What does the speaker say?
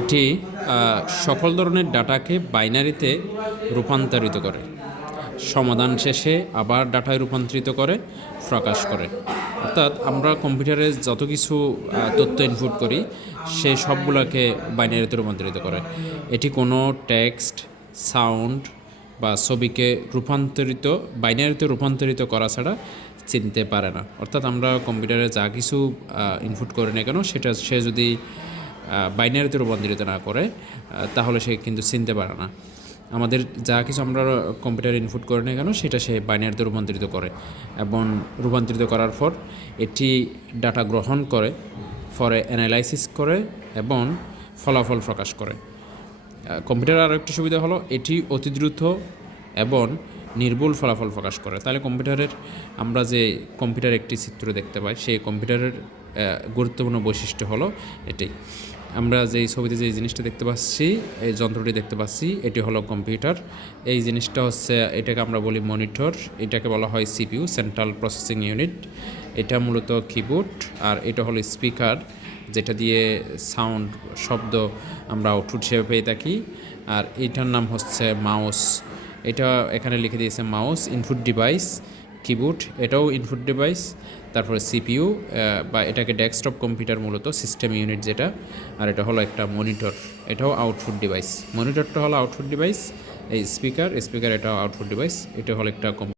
এটি সকল ধরনের ডাটাকে বাইনারিতে রূপান্তরিত করে, সমাধান শেষে আবার ডাটায় রূপান্তরিত করে প্রকাশ করে। অর্থাৎ আমরা কম্পিউটারে যত কিছু তথ্য ইনপুট করি সেই সবগুলোকে বাইনারিতে রূপান্তরিত করে। এটি কোনো টেক্সট, সাউন্ড বা ছবিকে বাইনারিতে রূপান্তরিত করা ছাড়া চিনতে পারে না। অর্থাৎ আমরা কম্পিউটারে যা কিছু ইনপুট করি না কেন সেটা সে যদি বাইনারিতে রূপান্তরিত না করে তাহলে সে কিন্তু চিনতে পারে না। আমাদের যা কিছু আমরা কম্পিউটারে ইনপুট করি না কেন সেটা সে বাইনারিতে রূপান্তরিত করে, এবং রূপান্তরিত করার পর এটি ডাটা গ্রহণ করে, পরে অ্যানালাইসিস করে এবং ফলাফল প্রকাশ করে। কম্পিউটারের আরও একটি সুবিধা হলো এটি অতি দ্রুত এবং নির্ভুল ফলাফল প্রকাশ করে। তাহলে আমরা যে কম্পিউটার একটি চিত্র দেখতে পাই সেই কম্পিউটারের গুরুত্বপূর্ণ বৈশিষ্ট্য হলো এটাই। আমরা যেই ছবিতে যে জিনিসটা দেখতে পাচ্ছি, এই যন্ত্রটি দেখতে পাচ্ছি, এটি হলো কম্পিউটার। এই জিনিসটা হচ্ছে, এটাকে আমরা বলি মনিটর, এটাকে বলা হয় সিপিইউ, সেন্ট্রাল প্রসেসিং ইউনিট। এটা মূলত কিবোর্ড, আর এটা হলো স্পিকার, যেটা দিয়ে শব্দ আমরা আউটপুট হিসেবে পেয়ে থাকি। আর এটার নাম হচ্ছে মাউস। এটা এখানে লিখে দিয়েছে মাউস। ইনপুট ডিভাইস কিবোর্ড, এটাও ইনপুট ডিভাইস। তারপরে সিপিইউ বা এটাকে ডেস্কটপ কম্পিউটার মূলত সিস্টেম ইউনিট যেটা। আর এটা হলো একটা মনিটর, এটাও আউটপুট ডিভাইস। মনিটরটা হলো আউটপুট ডিভাইস। এই স্পিকার এটাও আউটপুট ডিভাইস। এটা হলো একটা